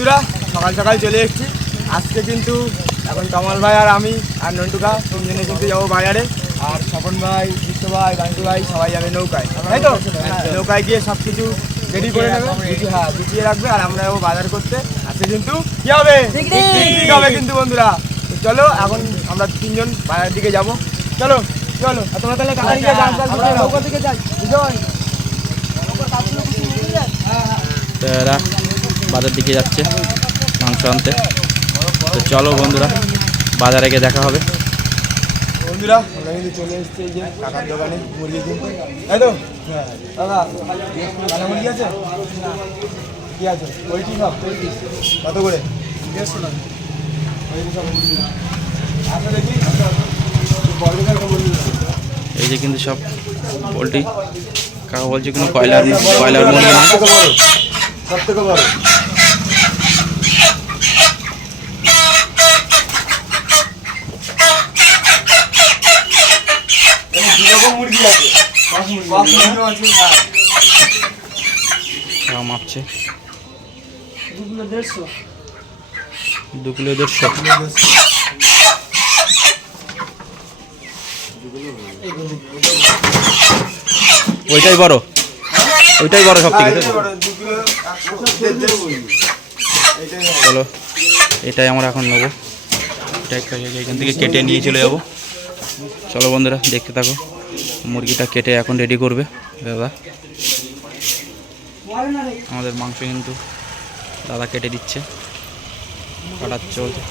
বন্ধুরা সকাল সকাল চলে এসেছি। আজকে কিন্তু এখন কামাল ভাই আর আমি আর নন্টুকা তিনজনে কিন্তু যাবো বাজারে। আর স্বপন ভাই, বিশ্ব ভাই, বান্টু ভাই সবাই যাবে নৌকায়, তাই তো? নৌকায় গিয়ে সব কিছু রেডি করে নেবে, গুছিয়ে রাখবে। আর আমরা যাবো বাজার করতে। আজকে কিন্তু কি হবে? পিকনিক হবে কিন্তু বন্ধুরা। তো চলো এখন আমরা তিনজন বাজারের দিকে যাবো। চলো চলো। আর তোমরা তাহলে কাকার দিকে যান, নৌকা দিকে যাই। তো এরা বাজার দিকে যাচ্ছে মাংস আনতে। তো চলো বন্ধুরা, বাজারে গিয়ে দেখা হবে। বন্ধুরা আমরা কিন্তু চলে এসেছি এই যে কাকার দোকানে মুরগি কিনতে, তাই তো? দাদা কাকা মুরগি আছে? কি আছে? পোলট্রি সব? কত করে? 150 টাকা। আচ্ছা দেখি এই যে কিন্তু সব পোলট্রি। কাকা বলছে কিন্তু কয়লার মুরগি না। সব থেকে বড় মুরগি আছে, মাপছে 2 কিলো 150। 2 কিলো 150। ওইটাই বড়, ওইটাই বড় সব থেকে। চলো এটাই আমরা এখন নেবো। এখান থেকে কেটে নিয়ে চলে যাবো। চলো বন্ধুরা দেখতে থাকো। মুরগিটা কেটে এখন রেডি করবে দাদা। আমাদের মাংস কিন্তু দাদা কেটে দিচ্ছে, কাটার চলছে।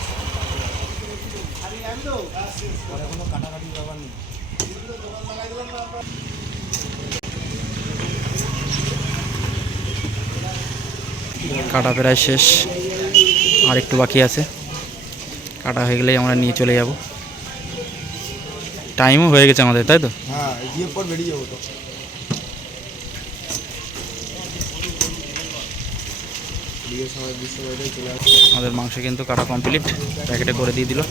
কাটা প্রায় শেষ, আর একটু বাকি আছে। কাটা হয়ে গেলেই আমরা নিয়ে চলে যাব। টাইমও হয়ে গেছে আমাদের, তাই তো? হ্যাঁ, গিয়ে পর বেরিয়ে যাবো তো। আমাদের মাংস কিন্তু কাটা কমপ্লিট, প্যাকেটে করে দিয়ে দিল।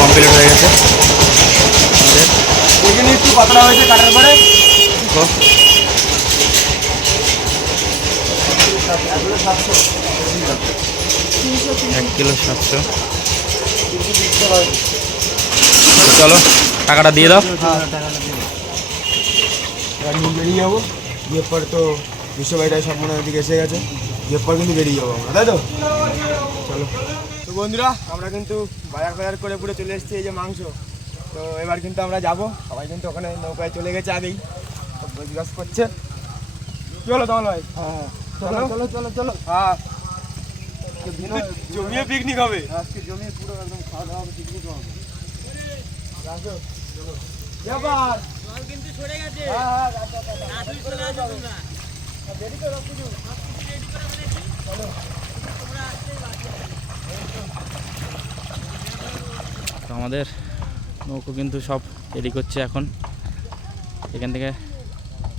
কমপ্লিট হয়ে গেছে আমাদের। এখানে একটু পাতলা হয়েছে কাটার পরে। 1 কিলো 700। চলো টাকাটা দিয়ে দাও। এবার নিয়ে বেরিয়ে যাবো। গিয়ে পর তো বিশ্ববাড়িটাই সব মনে দিকে এসে গেছে। গিয়ে পর কিন্তু বেরিয়ে যাবো আমরা, তাই তো? চলো। তো বন্ধুরা আমরা কিন্তু বাজার করে পুরো চলে এসেছি এই যে মাংস। তো এবার কিন্তু আমরা যাবো। সবাই কিন্তু ওখানে নৌকায় চলে গেছে আগেই, জিজ্ঞাসা করছে। চলো তোমার ভাই। হ্যাঁ চলো চলো চলো চলো। হ্যাঁ জমিয়ে পিকনিক হবে আজকে। জমিয়ে পুরো একদম খাওয়া দাওয়া হবে, পিকনিক হবে। তো আমাদের নৌকো কিন্তু সব রেডি করছে এখন। এখান থেকে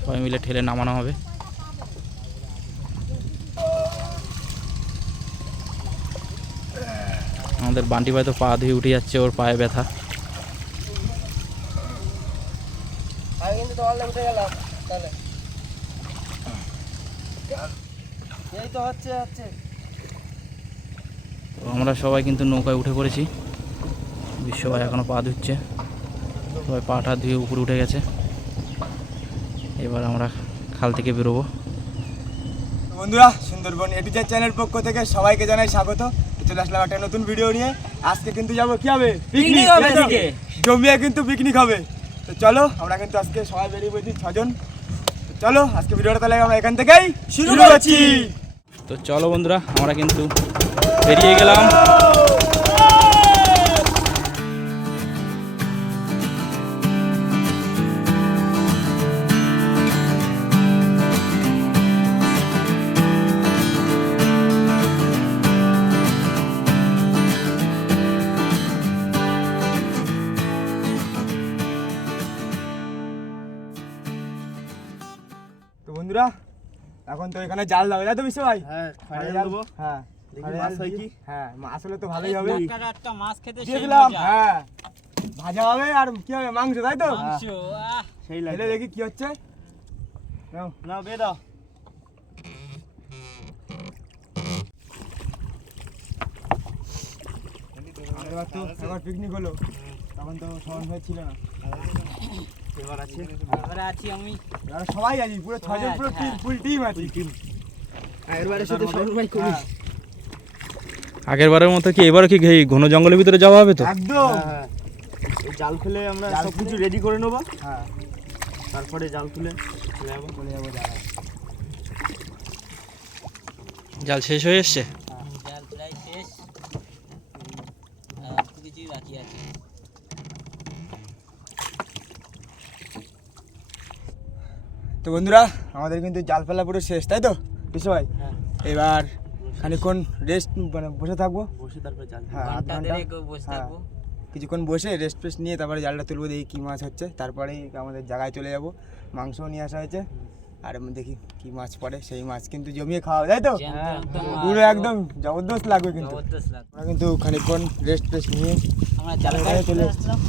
সবাই মিলে ঠেলে নামানো হবে। আমাদের বান্টি ভাই তো পা ধুয়ে উঠে যাচ্ছে, ওর পায়ে ব্যথা। আমরা সবাই কিন্তু নৌকায় উঠে পড়েছি। বিশ্ব ভাই এখনো পা ধুচ্ছে, সবাই পাটা ধুয়ে উপরে উঠে গেছে। এবার আমরা খাল থেকে বেরোবো। বন্ধুরা সুন্দরবন এডিটার চ্যানেল পক্ষ থেকে সবাইকে জানাই স্বাগত। চলে আসলাম একটা নতুন ভিডিও নিয়ে। আজকে কিন্তু যাবো কি হবে? পিকনিক হবে। জমিয়ে কিন্তু পিকনিক হবে। তো চলো আমরা কিন্তু আজকে সবাই বেরিয়ে পড়েছি 6 জন। তো চলো আজকে ভিডিওটা তাহলে আমরা এখান থেকেই শুরু করছি। তো চলো বন্ধুরা আমরা কিন্তু বেরিয়ে গেলাম। বন্ধুরা এখন তো এখানে জাল দাও, তাই তো বিশ্ব ভাই? হ্যাঁ খাড়ে খাড়ে জাল দেবো। হ্যাঁ, দেখি খাড়ে মাছ জাল হয় দিয়ে- কি? হ্যাঁ মাছ হলে তো ভালোই হবে। একটা মাছ খেতে দিয়ে সেই দিলাম, মজা। হ্যাঁ ভাজা হবে আর কি হবে, মাংস, তাই তো? মাংস, আহ, সেই এলে লাগে। দেখি কি হচ্ছে। নাও। না বে দাও। আগের বার তো একবার পিকনিক হলো, তখন তো সমান হয়ে ছিল না। এবার আছে। এবারে আছি আমি। আর সবাই আছি, পুরো 6 জন, পুরো হ্যাঁ। ফুল টিম আছি। এবারে শুধু সবাই করি। হ্যাঁ, আগের বারের মতো কি এবারও কি এই ঘন জঙ্গলের ভিতরে যাওয়া হবে তো? একদম। হ্যাঁ এই জাল ফেলে আমরা জাল সব কিছু ফেলে- রেডি করে নেবো, হ্যাঁ তারপরে জাল তুলে চলে যাবো। চলে যাবো জায়গায়। জাল শেষ হয়ে এসছে? জাল প্রায় শেষ, আর একটু কিছুই বাকি আছে। তো বন্ধুরা, আমাদের কিন্তু জাল ফেলা পুরো শেষ, তাই তো বিশ্ব ভাই? হ্যাঁ এবার খানিকক্ষণ রেস্ট, মানে বসে থাকবো। বসে তারপরে জাল হ্যাঁ, আধ ঘন্টা ঘন্টা। দেড়েক বসে হ্যাঁ। থাকবো। কিছুক্ষণ বসে রেস্ট ফেস্ট নিয়ে তারপরে জালটা তুলবো, দেখি কী মাছ হচ্ছে। তারপরেই আমাদের জায়গায় চলে যাব। মাংসও নিয়ে আসা হয়েছে, আর দেখি কি মাছ পড়ে, সেই মাছ কিন্তু জমিয়ে খাওয়া হবে, তাই তো? জ্যান্ত জ্যান্ত মাছ, পুরো একদম জবরদস্ত লাগবে কিন্তু। জবরদস্ত লাগবে। আমরা কিন্তু খানিকক্ষণ রেস্ট ফেস্ট নিয়ে আমরা জালের জালটা গায়ে চলে আসলাম।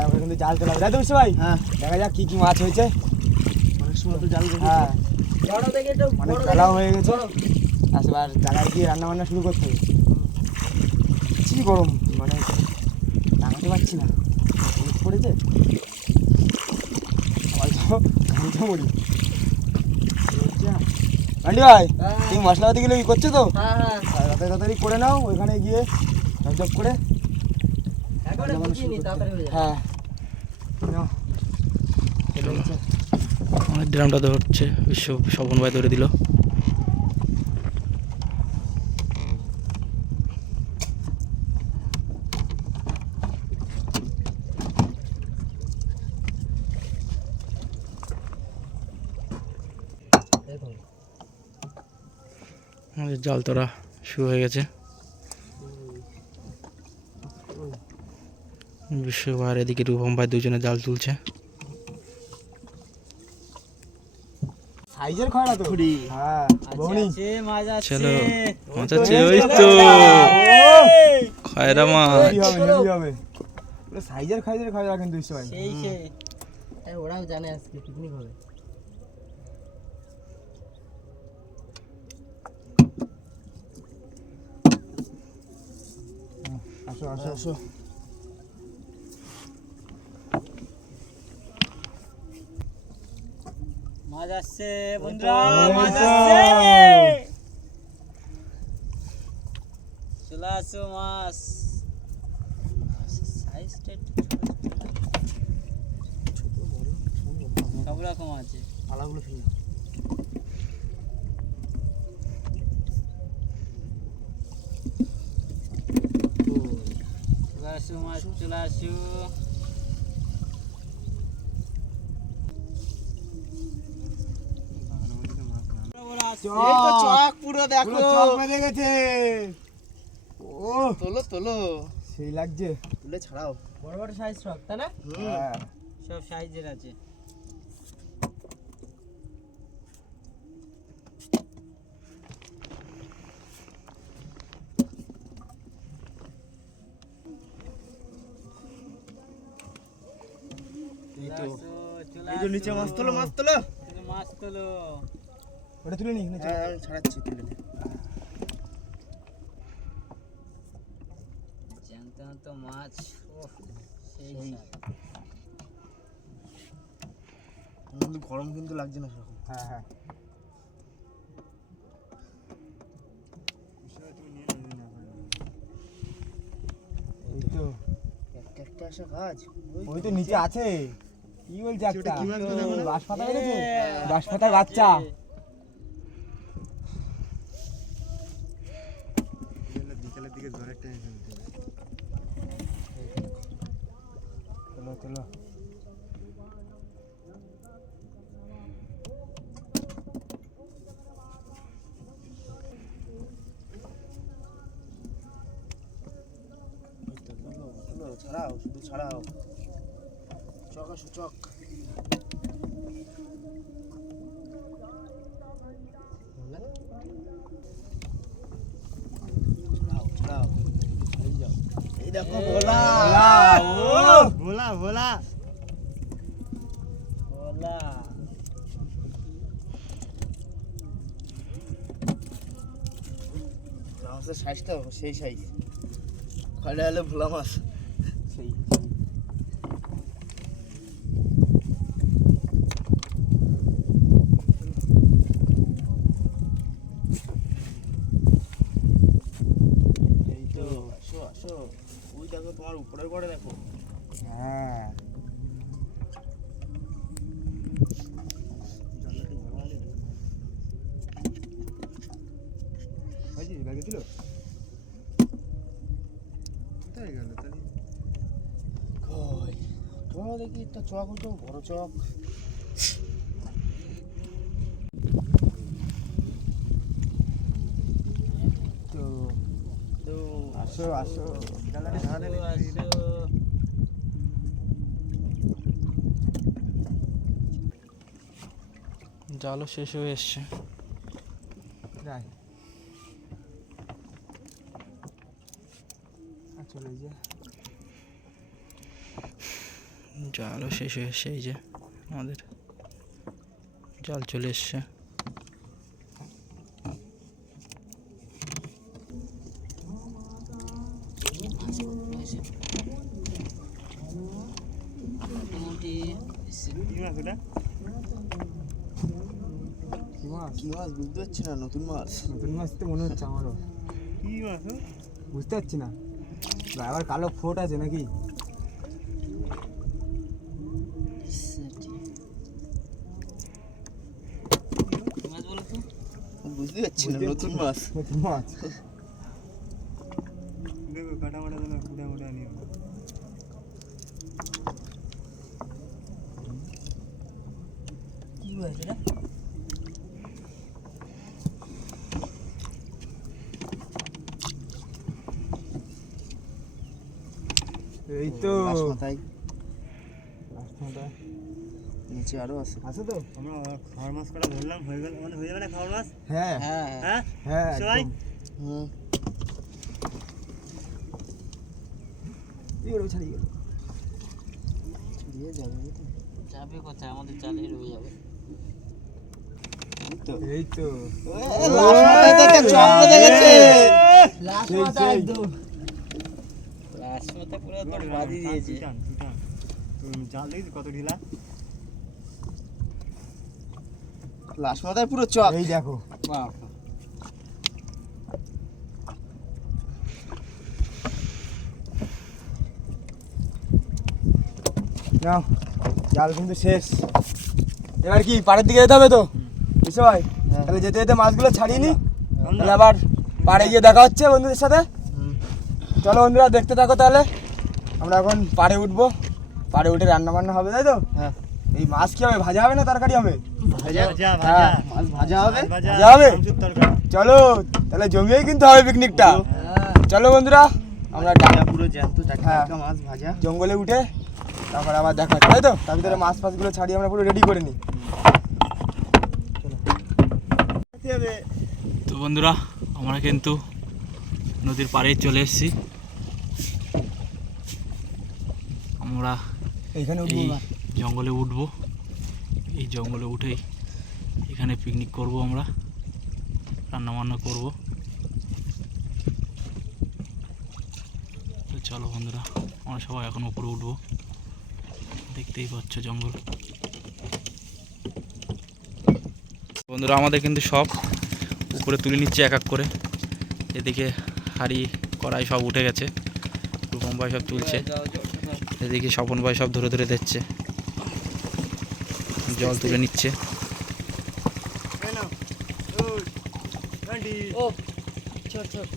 আমরা কিন্তু জাল তোলা হবে, তাই তো বিশ্ব ভাই? হ্যাঁ দেখা যাক কি কি মাছ হয়েছে। অনেক সময় তো জাল রেখেছি। হ্যাঁ, অনেক বেলাও হয়ে গেছে। এবার জায়গায় গিয়ে রান্না বান্না শুরু করতে হবে। কি গরম, মানে টাঙাতে পারছি না, রোদ পড়েছে। হয়তো ঘামতে মরি। আন্টি ভাই, তুমি মশলাপাতিগুলো কি করছো তো? তাড়াতাড়ি তাড়াতাড়ি করে নাও, ওইখানে গিয়ে ঝপঝপ করে। হ্যাঁ নাও। চলে গেছে। আমার ড্রামটা ধরছে, বিশ্ব স্বপন ভাই ধরে দিল। আমাদের জাল তোলা শুরু হয়ে গেছে। বিশ্ব ভাইয়ের এদিকে রূপম ভাই দুজনে জাল তুলছে। সাইজের খয়রা তো। খুঁড়ি। হ্যাঁ, আছে, বৌনি। আছে, মাছ আছে। চলো মাছ তো আছে, এই ওই চলে তো এই! খয়রা মাছ। হেভি হবে, হেভি হবে। পুরো সাইজের খয়রা কিন্তু বিশ্ব ভাই। সেই সেই। ওরাও জানে আজকে পিকনিক হবে। আসো আসো আসো। মাছ আসছে বন্ধুরা, এই মাছ তো। আসছে। চলে আসো মাছ। সাইজটা একটু ছোট ছোট। সব রকম আছে। পালাগুলো ফেলে চলে আসো মাছ, চলে আসো। এই তো চক পুরো দেখো। পুরো চক বেঁধে গেছে। ও তোলো তোলো সেই লাগছে। তুলে ছাড়াও। বড় বড় সাইজ সব, তাই না? হ্যাঁ, সব সাইজের আছে। এই তো চলে এই যে আসো। নিচে মাছ তোলো, মাছ তোলো। তুমি মাছ তোলো। ওটা তুলে নি নিচে। হ্যাঁ আমি ছাড়াচ্ছি, তুলে নে। জ্যান্ত জ্যান্ত মাছ, ওহ, সেই সেই। স্বাদ। কিন্তু গরম কিন্তু লাগছে না সেরকম। হ্যাঁ হ্যাঁ। এই তো, একটা আসা কাজ। ওই তো নিচে আছে। কি বলছে একটা? ওটা কি মাছ বলে বলো? বাঁশপাতা বেড়েছে? বাঁশপাতার বাচ্চা। বিকালের দিকে ঝড়ের টাইম ফেলতে হবে। চলো চলো। ছাড়াও, শুধু ছাড়াও। চক আসো, চক। এই দেখো ভোলা ভোলা ভোলা ভোলা মাছের সাইজটা সেই সাইজ খয়রা হলে ভোলা মাছ সেই এই তো আসো আসো ওই দেখো তোমার উপরে করে দেখো হ্যাঁ হয়েছে ব্যাগে ছিল কোথায় গেল তাহলে কই তোমার দেখি একটা চক ওটা বড় চক তো তো আসো আসো গালাটা ধারা দেন আসো জালও শেষ হয়ে এসছে। যাই চলে যে জালও শেষ হয়ে এসছে। এই যে আমাদের জাল চলে এসছে। মোটামুটি কি মাছ ওটা কি মাছ কি মাছ বুঝতে পারছি না নতুন মাছ নতুন মাছ তো মনে হচ্ছে আমারও কি মাছ বুঝতে পারছি না আবার কালো ফোট আছে নাকি মাছ বলো তো বুঝতে পারছি না নতুন মাছ নতুন মাছ দেখো কাটা মাটা যেন কুড়া মুড়া নিয়ে কি হয়েছে রে এই তো মাথায় রাস্তাটা নিচে আরো আছে আছে তো আমরা খাওয়ার মাছ কটা ধরলাম হয়ে গেল মানে হয়ে যাবে না খাওয়ার মাছ হ্যাঁ হ্যাঁ হ্যাঁ হ্যাঁ সবাই একদম। হুম এই ওরা ছাড়িয়ে গেল দিয়ে যাবে তো যাবে কোথায় আমাদের জালে রয়ে যাবে এই তো লাস্ট মাথায় দেখে চক বেঁধে গেছে লাস্ট সেই, মাথা সেই। একদম লাস্ট মাথা পুরো তোর বাদি দিয়েছে জাল দেখি কত ঢিলা লাস্ট মাথায় পুরো চক এই দেখো বাহ নাও জাল কিন্তু শেষ এবার কি পাড়ের দিকে যেতে হবে তো বুঝছো ভাই হ্যাঁ। তাহলে যেতে যেতে মাছগুলো ছাড়িয়ে নি তাহলে আবার পাড়ে গিয়ে দেখা হচ্ছে বন্ধুদের সাথে চলো বন্ধুরা দেখতে থাকো তাহলে আমরা এখন পাড়ে উঠবো পাড়ে উঠে রান্না বান্না হবে তাই তো হ্যাঁ এই মাছ কি হবে ভাজা হবে না তরকারি হবে ভাজা হ্যাঁ। মাছ ভাজা হবে ভাজা হবে চলো তাহলে জমিয়েই কিন্তু হবে পিকনিকটা চলো বন্ধুরা আমরা পুরো জ্যান্ত হ্যাঁ। টাটকা মাছ ভাজা জঙ্গলে উঠে তারপরে আবার দেখা হচ্ছে তাই তো তার ভিতরে মাছ ফাছগুলো ছাড়িয়ে আমরা পুরো রেডি করে নিই তো বন্ধুরা আমরা কিন্তু নদীর পাড়ে চলে এসেছি। আমরা এইখানে উঠবো এই না। জঙ্গলে উঠবো। এই জঙ্গলে উঠেই এখানে পিকনিক করব, আমরা রান্না বান্না করব। তো চলো বন্ধুরা আমরা সবাই এখন উপরে উঠবো। দেখতেই পাচ্ছ জঙ্গল। বন্ধুরা আমাদের কিন্তু সব উপরে তুলে নিচ্ছে এক এক করে। এদিকে হাঁড়ি কড়াই সব উঠে গেছে, রূপম ভাই সব তুলছে। এদিকে স্বপন ভাই সব ধরে ধরে দিচ্ছে, জল তুলে নিচ্ছে। ও ছোট ছোট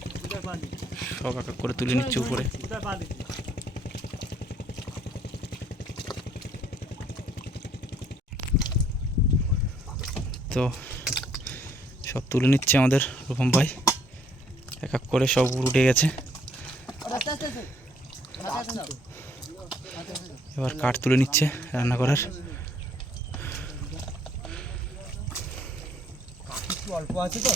সব এক এক করে তুলে নিচ্ছে উপরে। তো সব তুলে নিচ্ছে আমাদের রূপম ভাই, এক এক করে সব উঠে গেছে। এবার কাঠ তুলে নিচ্ছে রান্না করার। একটু অল্প আছে তো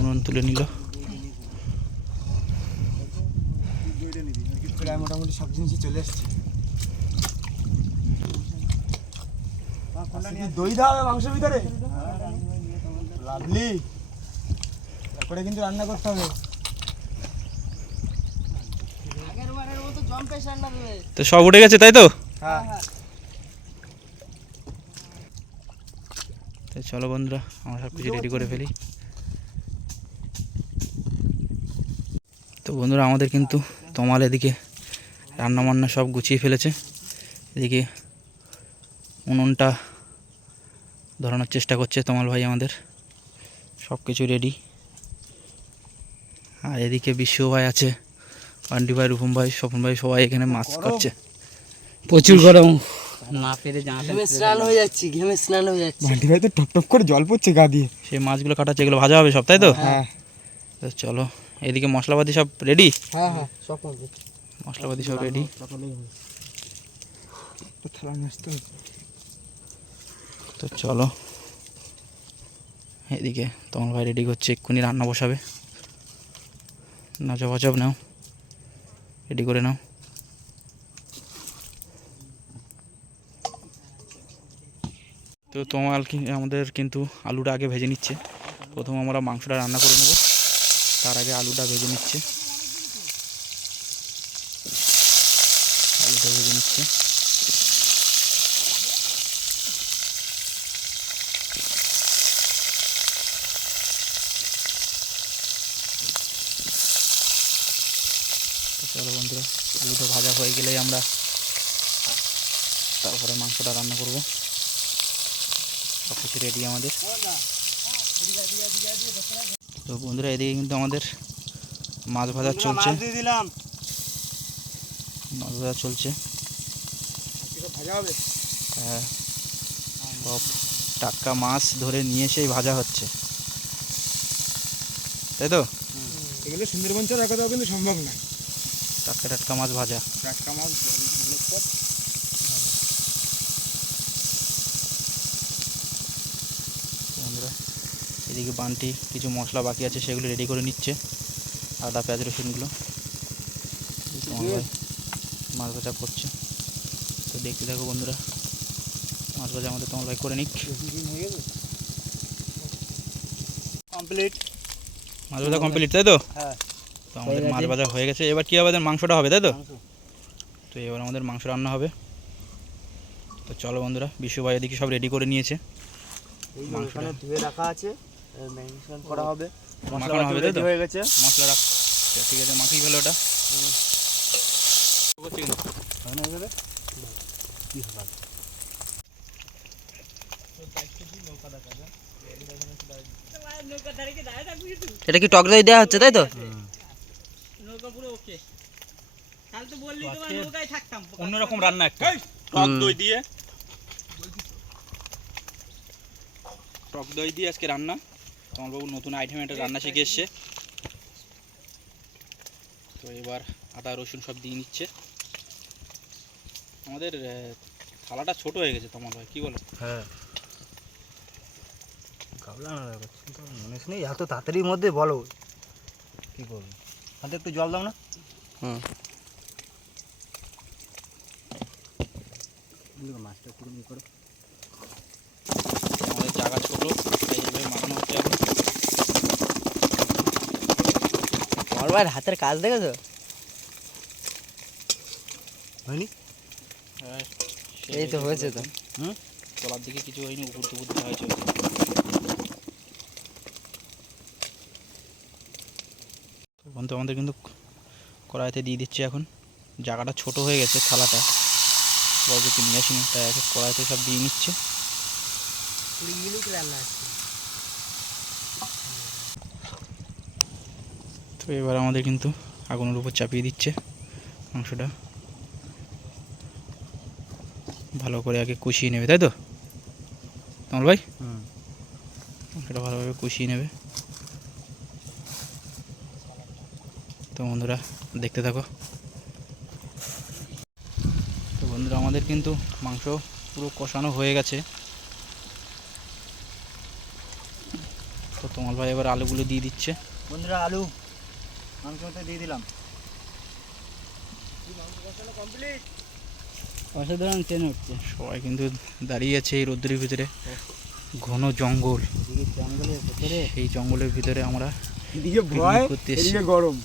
উনুন তুলে নিল। প্রায় মোটামুটি সব জিনিসই চলে এসছে। দই দেওয়া হবে মাংসের ভিতরে, লাভলি। তারপরে কিন্তু রান্না করতে হবে। তো সব উঠে গেছে তাই তো? হ্যাঁ তো চলো বন্ধুরা, আমরা সব কিছু রেডি করে ফেলি। তো বন্ধুরা, আমাদের কিন্তু তমাল এদিকে রান্না বান্না সব গুছিয়ে ফেলেছে। এদিকে উনুনটা ধরানোর চেষ্টা করছে তমাল ভাই আমাদের, সব কিছু রেডি। আর এদিকে বিশ্ব ভাই আছে, বান্টি ভাই, রূপম ভাই, স্বপন ভাই, সবাই এখানে মাছ খাচ্ছে। প্রচুর গরম, না পেরে ঘেমে স্নান হয়ে যাচ্ছি, ঘেমে স্নান হয়ে যাচ্ছি। বান্টি ভাই তো টপ টপ করে জল পড়ছে গা দিয়ে। সেই মাছগুলো কাটাচ্ছে, এগুলো ভাজা হবে সব তাই তো? হ্যাঁ তো চলো, এদিকে মশলাপাতি সব রেডি, হ্যাঁ হ্যাঁ সব কমপ্লিট। মশলাপাতি সব রেডি। থালা নিয়ে আসতে হবে। তো চলো, এদিকে তমাল ভাই রেডি করছে, এক্ষুনি রান্না বসাবে। নাচা বাচাব নাও, রেডি করে নাও। তো তমাল আমাদের কিন্তু আলুটা আগে ভেজে নিচ্ছে। প্রথম আমরা মাংসটা রান্না করে নেব, তার আগে আলুটা ভেজে নিচ্ছে। আলুটা ভেজে নিচ্ছে। তো চলো বন্ধুরা, আলুটা ভাজা হয়ে গেলেই আমরা তারপরে মাংসটা রান্না করব। সব কিছু রেডি আমাদের। তো বন্ধুরা, এদিকে কিন্তু আমাদের মাছ ভাজা চলছে, মাছ ভাজা চলছে। ভাজা হবে। হ্যাঁ, সব টাটকা মাছ ধরে নিয়ে এসেই ভাজা হচ্ছে, তাই তো? এগুলো সুন্দরবন ছাড়া কোথাও কিন্তু সম্ভব না। টাটকা টাটকা মাছ ভাজা। টাটকা মাছ বন্ধুরা, এদিকে বান্টি কিছু মশলা বাকি আছে, সেগুলো রেডি করে নিচ্ছে, আদা পেঁয়াজ রসুনগুলো। মাছ ভাজা করছে, তো দেখতে থাকো বন্ধুরা। মাছ ভাজা আমাদের তোমার ভাই করে নিক। কমপ্লিট। মাছ ভাজা কমপ্লিট তাই তো? হ্যাঁ। তো আমাদের মাছ ভাজা হয়ে গেছে। এবার কি হবে, আমাদের মাংসটা হবে তাই তো? তো এবার আমাদের মাংস রান্না হবে। তো চলো বন্ধুরা, বিশ্ব ভাই এদিকে সব রেডি করে নিয়েছে। মাংসটা ধুয়ে রাখা আছে, ম্যারিনেশন করা হবে। মাখানো হবে তাই তো? হয়ে গেছে। মশলা রাখ, ঠিক আছে, মাখিয়ে ফেলো ওটা। এটা কি টক দই দেওয়া হচ্ছে তাই তো? অন্যরকম রান্না একটা, টক দই দিয়ে, টক দই দিয়ে আজকে রান্না। তোমার বাবু নতুন আইটেম একটা রান্না শিখে এসছে। তো এবার আদা রসুন সব দিয়ে নিচ্ছে। আমাদের থালাটা ছোট হয়ে গেছে তোমার ভাই, কি বলো? হ্যাঁ, গাবলা না মনে নেই এত তাড়াতাড়ির মধ্যে, বলো কি করবো। হাতে একটু জল দাও না। মাছটা একটু করো। আমাদের জায়গা ছোট, তাই এইভাবে মাখানো হচ্ছে এখন। আমার ভাইয়ের হাতের কাজ দেখেছো? হয়নি? হ্যাঁ, এই তো হয়েছে তো। তলার দিকে কিছু হয়নি, উপর টুকুর দেওয়া হয়েছে। বন্ধু, আমাদের কিন্তু কড়াইতে দিয়ে দিচ্ছে এখন। জায়গাটা ছোট হয়ে গেছে, থালাটা বড় কিছু নিয়ে আসিনি, তাই এক এক কড়াইতে সব দিয়ে নিচ্ছে। তো এবার আমাদের কিন্তু আগুনের উপর চাপিয়ে দিচ্ছে মাংসটা, ভালো করে আগে কষিয়ে নেবে তাই তো তোমার ভাই? সেটা ভালোভাবে ভালোভাবে কষিয়ে নেবে। তো বন্ধুরা দেখতে থাকো। তো বন্ধুরা আমাদের কিন্তু মাংস পুরো কষানো হয়ে গেছে। তো তোমার ভাই এবার আলুগুলো দিয়ে দিচ্ছে। বন্ধুরা আলু মাংস মতো দিয়ে দিলাম। অসাধারণ ট্রেন উঠছে। সবাই কিন্তু দাঁড়িয়ে আছে এই রোদ্রের ভিতরে, ঘন জঙ্গল। এদিকে জঙ্গলের ভেতরে, এই জঙ্গলের ভিতরে আমরা এদিকে ভয়, পিকনিক করতে এসেছি। এদিকে গরম,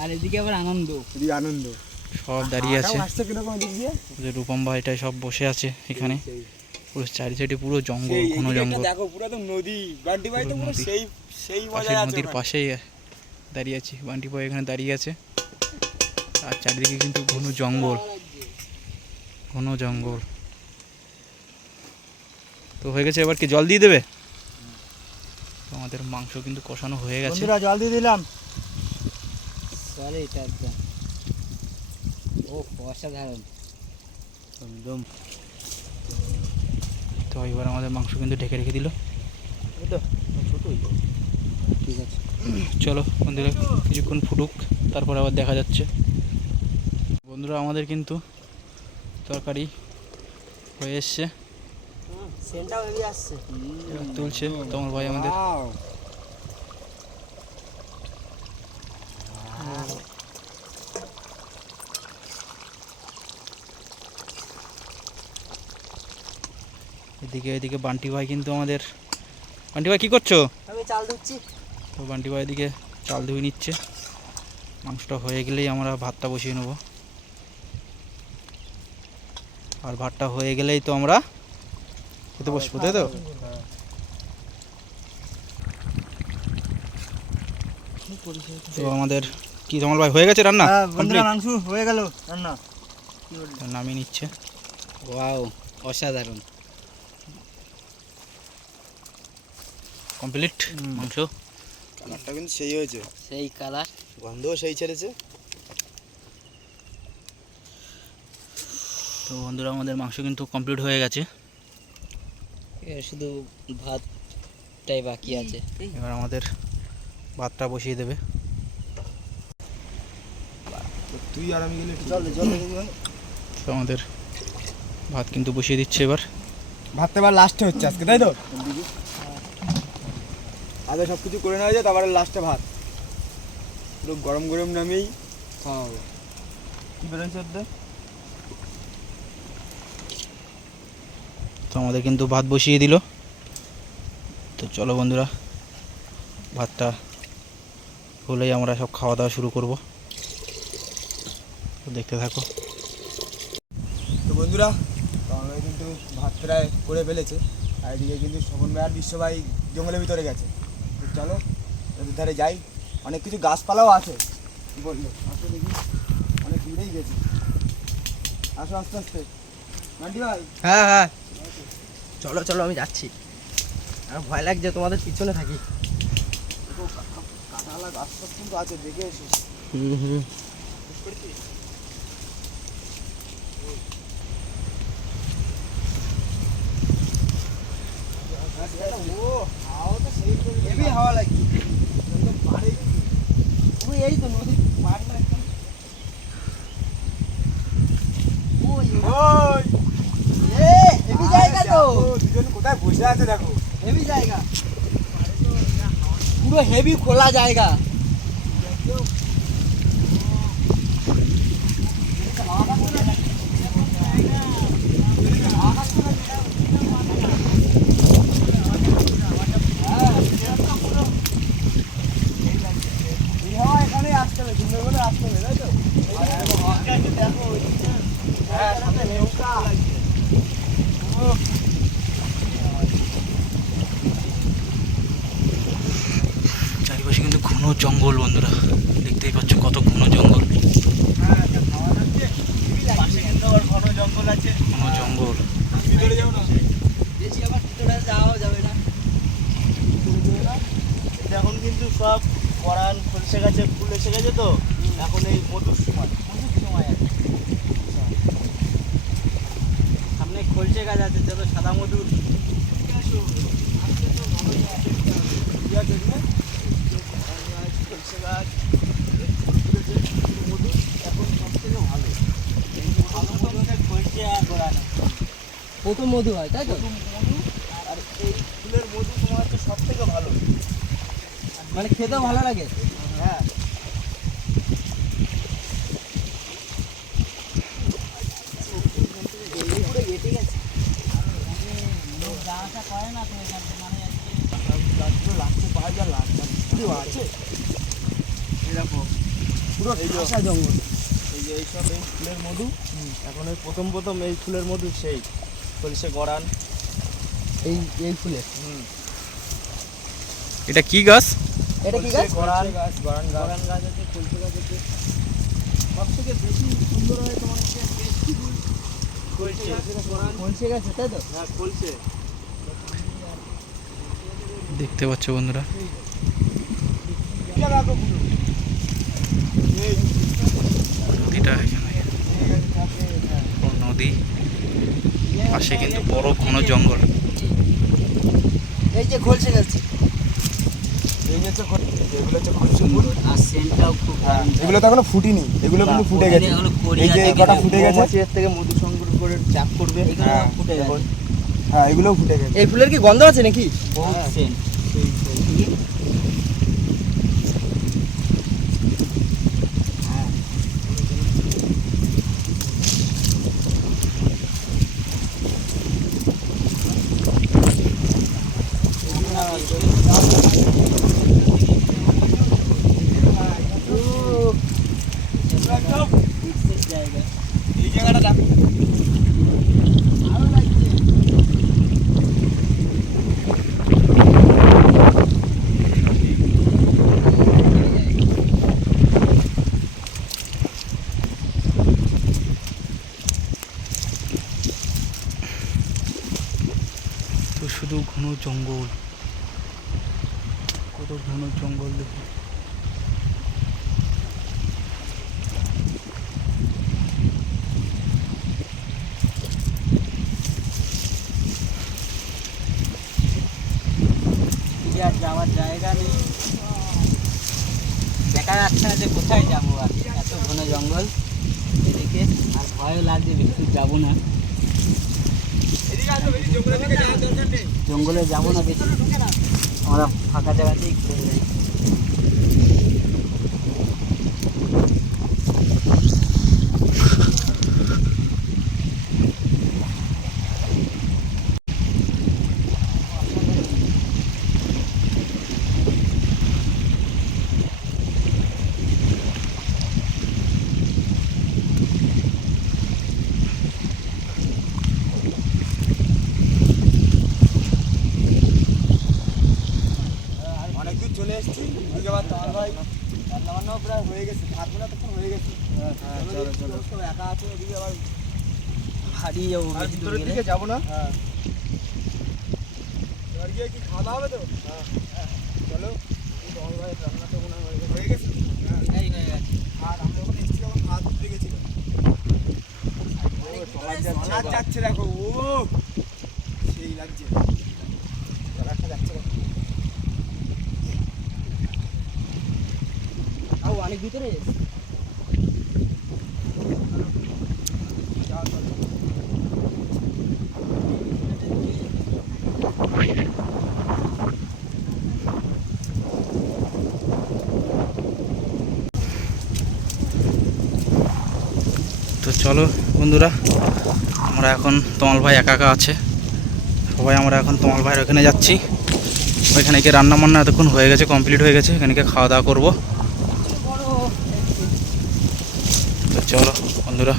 আর এদিকে আবার আনন্দ। এদিকে আনন্দ। সব দাঁড়িয়ে আছে। আসছে কিরকম এদিক দিয়ে? যে রূপম ভাইটাই সব বসে আছে এখানে। পুরো চারি সাইডে পুরো জঙ্গল, ঘন জঙ্গল। দেখো পুরো তো নদী, বান্টি ভাই তো পুরো পুরো নদী। সেই মজা পাশের আছে নদীর ওখানে। পাশেই দাঁড়িয়ে আছি, বান্টি ভাই এখানে দাঁড়িয়ে আছে। আর চারিদিকে কিন্তু ঘন জঙ্গল, ঘন জঙ্গল। তো হয়ে গেছে, এবার কি জল দিয়ে দেবে? তো আমাদের মাংস কিন্তু কষানো হয়ে গেছে। বন্ধুরা জল দিয়ে দিলাম। সরি এটা একদম ও অসাধারণ একদম তো এবার আমাদের মাংস কিন্তু ঢেকে রেখে দিল। ঠিক আছে। চলো বন্ধুরা কিছুক্ষণ ফুটুক, তারপর আবার দেখা যাচ্ছে। বন্ধুরা আমাদের কিন্তু তরকারি হয়ে এসছে, সেন্টটাও বেরিয়ে আসছে। এবার তুলছে তোমার ভাই আমাদের। এদিকে বান্টি ভাই কিন্তু আমাদের, বান্টি ভাই কি করছো? আমি চাল দিচ্ছি। তো বান্টি ভাই এদিকে চাল ধুয়ে নিচ্ছে। মাংসটা হয়ে গেলেই আমরা ভাতটা বসিয়ে নেব। আর ভাতটা হয়ে গেলেই তো আমরা খেতে বসবো, তাই তো? তো আমাদের কি তোমার ভাই হয়ে গেছে রান্না? বন্ধুরা Complete? মাংস হয়ে গেল রান্না। তো নামিয়ে নিচ্ছে। ওয়াও অসাধারণ। কমপ্লিট মাংস। কালারটা কিন্তু সেই হয়েছে, সেই কালার। গন্ধও সেই ছেড়েছে। তো বন্ধুরা আমাদের মাংস কিন্তু কমপ্লিট হয়ে গেছে। শুধু ভাতটাই বাকি আছে। এবার আমাদের ভাতটা বসিয়ে দেবে। তুই আর আমি গেলে জল দে, জল দে দিদি ভাই। তো আমাদের ভাত কিন্তু বসিয়ে দিচ্ছে এবার। ভাতটা এবার লাস্টে হচ্ছে আজকে, তাই তো? আগে সব কিছু করে নেওয়া যায়, তারপরে লাস্টে ভাত পুরো গরম গরম নামেই খাওয়া হবে। কি বেরোচ্ছে ওদের? তো আমাদের কিন্তু ভাত বসিয়ে দিল। তো চলো বন্ধুরা, ভাতটা হলেই আমরা সব খাওয়া দাওয়া শুরু করব। তো দেখতে থাকো। তো বন্ধুরা, তো আমরা কিন্তু ভাত প্রায় করে ফেলেছে। আর এদিকে কিন্তু শোভন ভাই আর বিশ্ব ভাই জঙ্গলের ভিতরে গেছে। তো চলো ওদের ধারে যাই, অনেক কিছু গাছপালাও আছে। কি বললো? আসো দেখি, অনেক দূরেই গেছে। আসো আস্তে আস্তে। নান্টি ভাই, হ্যাঁ হ্যাঁ চলো চলো, আমি যাচ্ছি। আর ভয় লাগছে, তোমাদের পিছনে থাকি। দেখো কাঁঠালা গাছ টাছ কিন্তু আছে, দেখে এসো। বুঝতে পেরেছিস? ও হাওয়া তো সেই হেভি হাওয়া লাগছে, একদম পাড়ে গেছি। ওই এই তো নদী পার না একদম। ওই ওই এ হেভি জায়গা তো, দুজন কোথায় বসে আছে দেখো। হেভি জায়গা, পুরো হেভি খোলা জায়গা। এই হাওয়া এখানেই আসতে হবে, সুন্দরবনে আসতে হবে, তাই তো? দেখো হ্যাঁ, সামনে নৌকা। চারিপাশে কিন্তু ঘন জঙ্গল বন্ধুরা, দেখতেই পাচ্ছ কত ঘন জঙ্গল। হ্যাঁ, খাওয়া যাচ্ছে। পাশে কিন্তু আবার ঘন জঙ্গল আছে। ঘন জঙ্গল। ভিতরে যাও না। বেশি আবার ভিতরে যাওয়া যাবে না। এখন কিন্তু সব পরান খলসে গেছে, ফুল এসে গেছে, তো এখন এই মধুর সময়। সামনে খলছে গাছ আছে, যত সাদা মধুর। গাছ এগুলো, সরষে গাছ, মধু এখন সব থেকে ভালো। প্রথম মধু হয় তাই তো? মধু আর এই ফুলের মধু তোমার হচ্ছে সব থেকে ভালো। মানে খেতেও ভালো লাগে। হ্যাঁ গাছগুলো লাগতে পাওয়া যায়, লাগবে আছে এরকম পুরো ঠাসা জঙ্গল। এই যে এইসব এই ফুলের মধু, এখন এই প্রথম প্রথম এই ফুলের মধু সেই সরিষে গড়ান। এই এই ফুলের এটা কি গাছ? এটা কি গাছ? গড়ান গাছ, গড়ান গাছ আছে, কলসে গাছ আছে। সব থেকে বেশি সুন্দর হয় তোমার হচ্ছে টেস্টি ফুল কলসে। কলসে গাছে তাই তো? হ্যাঁ কলসে। দেখতে পাচ্ছ বন্ধুরা, নদীটা এখানে বড় নদী, পাশে কিন্তু বড় ঘন জঙ্গল। এই যে কলসে গাছ। এই হচ্ছে এগুলো হচ্ছে কলসে ফুল। আর সেন্টটাও খুব দারুণ। এগুলো তো এখনো ফুটিনি, এগুলো কিন্তু ফুটে গেছে। এগুলো কড়ি এই যে আছে, কটা ফুটে গেছে, মৌমাছি এর থেকে মধু সংগ্রহ করে চাক করবে। এগুলো ফুটে গেছে। হ্যাঁ এগুলোও ফুটে গেছে। এই ফুলের কি গন্ধ আছে নাকি? বহুত হ্যাঁ। সেন্ট। জায়গা এই জায়গাটা দেখো। তো শুধু ঘন জঙ্গল, কত ঘন জঙ্গল দেখো। এদিকে আর যাওয়ার জায়গা নেই, দেখা যাচ্ছে না যে কোথায় যাবো। আর এত ঘন জঙ্গল এদিকে, আর ভয়ও লাগছে, বেশি যাবো না জঙ্গলে, যাবো না বেশি, আমরা ফাঁকা জায়গাতেই ঘুরে যাই। অনেক দূর চলে এসেছি। এদিকে আবার তোমার ভাই রান্না বান্নাও প্রায় হয়ে গেছে, ভাত বোনা তখন হয়ে গেছে। চলো, সব একা আছে ওদিকে আবার হারিয়ে যাবো বেশি দূর ভিতরের গেলে। দিকে যাবো না। হ্যাঁ এবার গিয়ে কি খাওয়া দাওয়া হবে তো? হ্যাঁ চলো। তোমার ভাই রান্না তো মনে হয় হয়ে গেছে। হ্যাঁ এই হয়ে গেছে। আর আমরা ওখানে এসেছি যখন ভাত উঠে গেছিল। চলা যাচ্ছে দেখো, ও সেই লাগছে, চলাটা যাচ্ছে দেখো। আও অনেক ভিতরে গেছে। তো চলো বন্ধুরা, আমরা এখন তমাল ভাই একা একা আছে, সবাই আমরা এখন তমাল ভাইয়ের ওখানে যাচ্ছি। ওইখানে গিয়ে রান্না বান্না এতক্ষণ হয়ে গেছে, কমপ্লিট হয়ে গেছে, এখানে গিয়ে খাওয়া দাওয়া করবো। তো চলো বন্ধুরা,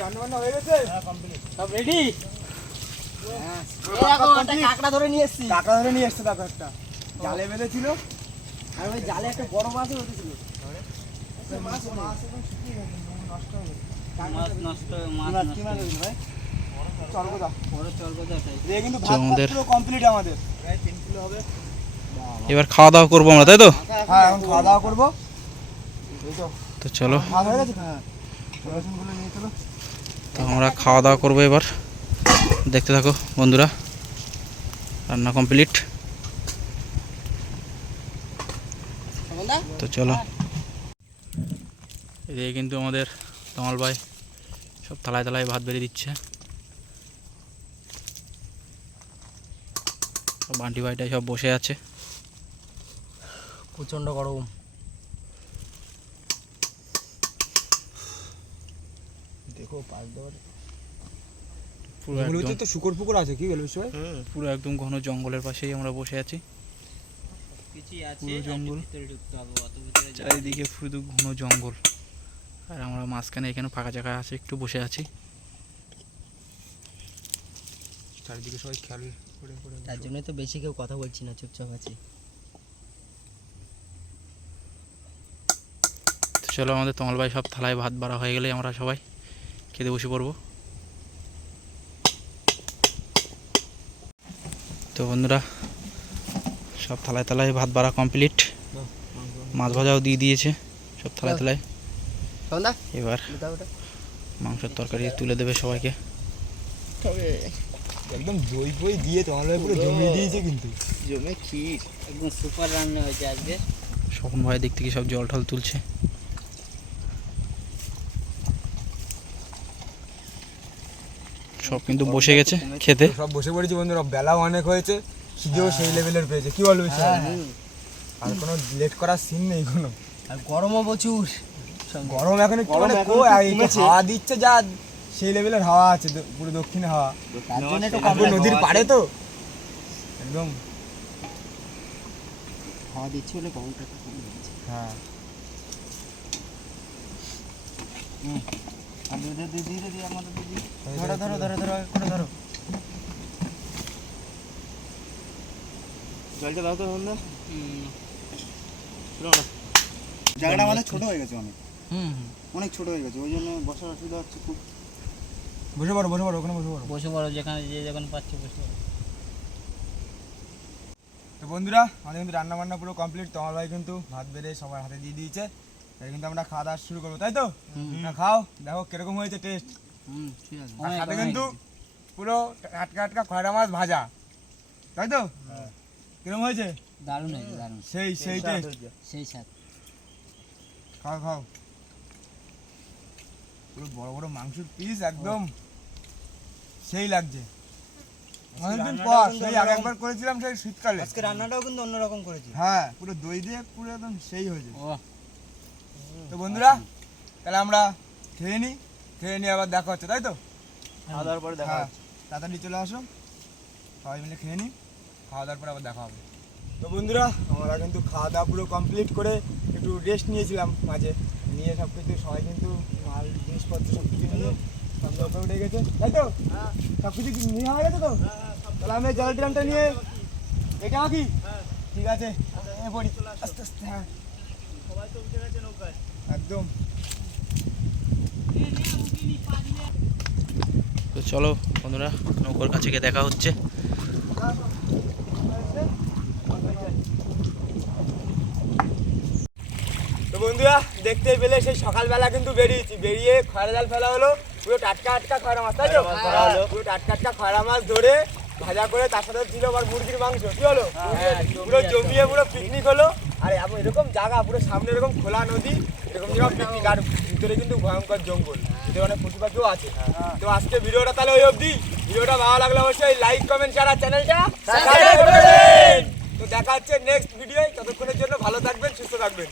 রান্না বান্না হয়ে গেছে? সব রেডি? কাঁকড়া ধরে নিয়ে এসছি। কাঁকড়া ধরে নিয়ে এসছে দেখো, একটা জালে বেঁধেছিল। আর ওই জালে একটা বড় মাছও উঠেছিল। মাছ একদম শুকিয়ে গেছে, নষ্ট হয়ে গেছে। মাছ নষ্ট, মাছ মাছ নষ্ট কি মাছ হয়ে হয়েছে ভাই? চরগোদা। বড় চর্বদাটাই। দিয়ে কিন্তু তো ভাত আমাদের- পুরো কমপ্লিট আমাদের। প্রায় 3 কিলো হবে। এবার খাওয়া দাওয়া করবো আমরা, তাই তো? হ্যাঁ এখন খাওয়া দাওয়া করবো। এই তো তো চলো, ভাত হয়ে গেছে। হ্যাঁ রসুনগুলো নিয়ে চলো। তো আমরা খাওয়া দাওয়া করবো এবার, দেখতে থাকো বন্ধুরা। রান্না কমপ্লিট। তো চলো, এদিকে কিন্তু আমাদের তমাল ভাই সব থালায় থালায় ভাত বেড়ে দিচ্ছে। সব বান্টি ভাইটাই সব বসে আছে। প্রচণ্ড গরম। দেখো পাঁচ দর পুরো এগুলো একদম তো শুকর পুকুর আছে কি বলবো সবাই? পুরো একদম ঘন জঙ্গলের পাশেই আমরা বসে আছি। কিছুই আছে, পুরো জঙ্গল। ভিতরে ঢুকতে হবে, অত ভিতরে যাওয়া চারিদিকে শুধু ঘন জঙ্গল, আর আমরা মাঝখানে এখানে ফাঁকা জায়গা আছে একটু বসে আছি। চারিদিকে সবাই খেয়াল করে করে তার জন্যই তো বেশি কেউ কথা বলছি না, চুপচাপ আছি। তো চলো, আমাদের তমাল ভাই সব থালায় ভাত বাড়া হয়ে গেলে আমরা সবাই খেতে বসে পড়বো। তো বন্ধুরা, সব থালায় থালায় ভাত বাড়া কমপ্লিট। মাছ ভাজাও দিয়ে দিয়েছে সব থালায় থালায়। এবার মাংসের তরকারি তুলে দেবে সবাইকে। একদম দই ফই দিয়ে তোমার ভাই পুরো জমিয়ে দিয়েছে কিন্তু। জমে ক্ষীর একদম সুপার রান্না হয়েছে আজকে। স্বপন ভাই দিক থেকে সব জল ঠল তুলছে। সব কিন্তু বসে গেছে খেতে। সব বসে পড়েছি বন্ধুরা, বেলা অনেক হয়েছে, খিদেও সেই লেভেলের পেয়েছে। কি বলবো স্যার? আর কোনো লেট করার সিন নেই কোনো। আর গরমও প্রচুর। গরম এখন একটু মানে আর একটু হাওয়া দিচ্ছে, যা সেই লেভেলের হাওয়া আছে, পুরো দক্ষিণে হাওয়া। তার জন্য একটু পুরো নদীর পাড়ে তো একদম। হাওয়া দিচ্ছে বলে গরমটা একটু কমে যাচ্ছে। হ্যাঁ, আর ধীরে ধীরে ধীরে আমাদের দিদি ধরো ধরো ধরো ধরো করে ধরো। জলটা দাও তো বন্ধু। জায়গাটা আমাদের ছোট হয়ে গেছে, অনেক অনেক ছোট হয়ে গেছে, ওই জন্য বসার অসুবিধা হচ্ছে খুব। বসে পড়ো বসে পড়ো, ওখানে বসে পড়ো। বসে পড়ো, যেখানে যে যখন পাচ্ছে বসে পড়ো। তো বন্ধুরা, আমাদের কিন্তু রান্না বান্না পুরো কমপ্লিট। তোমার ভাই কিন্তু ভাত বেড়ে সবার হাতে দিয়ে দিয়েছে। তাই কিন্তু আমরা খাওয়া দাওয়া শুরু করবো, তাই তো? না, খাও, দেখো কিরকম হয়েছে টেস্ট। ঠিক আছে। আর সাথে কিন্তু পুরো টাটকা টাটকা খয়রা মাছ ভাজা, তাই তো? কিরকম হয়েছে? দারুণ হয়েছে, দারুণ। সেই সেই টেস্ট। সেই স্বাদ। খাও খাও, পুরো বড় বড় মাংসের পিস, একদম সেই লাগছে। অনেকদিন পর, সেই আগে একবার করেছিলাম সেই শীতকালে। আজকে রান্নাটাও কিন্তু অন্যরকম করেছি। হ্যাঁ, পুরো দই দিয়ে পুরো একদম সেই হয়েছে। ও তো বন্ধুরা, তাহলে আমরা খেয়ে নিই, খেয়ে নিয়ে আবার দেখা হচ্ছে, তাই তো? খাওয়া দাওয়ার পরে দেখা হ্যাঁ, হচ্ছে। তাড়াতাড়ি চলে আসো, সবাই মিলে খেয়ে নিই, খাওয়া দাওয়ার পরে আবার দেখা হবে। তো বন্ধুরা, আমরা কিন্তু খাওয়া দাওয়া পুরো কমপ্লিট করে একটু রেস্ট নিয়েছিলাম মাঝে, নিয়ে সব কিছু সবাই কিন্তু মাল জিনিসপত্র সব কিছু নিয়ে সব লোকে উঠে গেছে, তাই তো? সব কিছু নিয়ে হয়ে গেছে তো? তাহলে আমি জল ড্রামটা নিয়ে এটা কি ঠিক আছে, পড়ি আস্তে আস্তে। হ্যাঁ, সবাই তো উঠে গেছে নৌকায় একদম। তো চলো বন্ধুরা, নৌকার কাছে গিয়ে দেখা হচ্ছে। তো বন্ধুরা, দেখতেই পেলে সেই সকালবেলা কিন্তু বেরিয়েছি, বেরিয়ে খয়রা জাল ফেলা হলো, পুরো টাটকা টাটকা খয়রা মাছ, তাই তো? পুরো টাটকা টাটকা খয়রা মাছ ধরে ভাজা করে, তার সাথে ছিল আবার মুরগির মাংস। কি হলো? পুরো জমিয়ে পুরো পিকনিক হলো। আর এরকম জায়গা, পুরো সামনে এরকম খোলা নদী, এরকম জায়গা পিকনিক, আর ভিতরে কিন্তু ভয়ঙ্কর জঙ্গল, ভিতরে অনেক পশু পাখিও আছে। তো আজকে ভিডিওটা তাহলে ওই অবধি। ভিডিওটা ভালো লাগলে অবশ্যই লাইক কমেন্ট শেয়ার আর চ্যানেলটা সাবস্ক্রাইব করে দেন। তো দেখা হচ্ছে নেক্সট ভিডিওয়, ততক্ষণের জন্য ভালো থাকবেন, সুস্থ থাকবেন।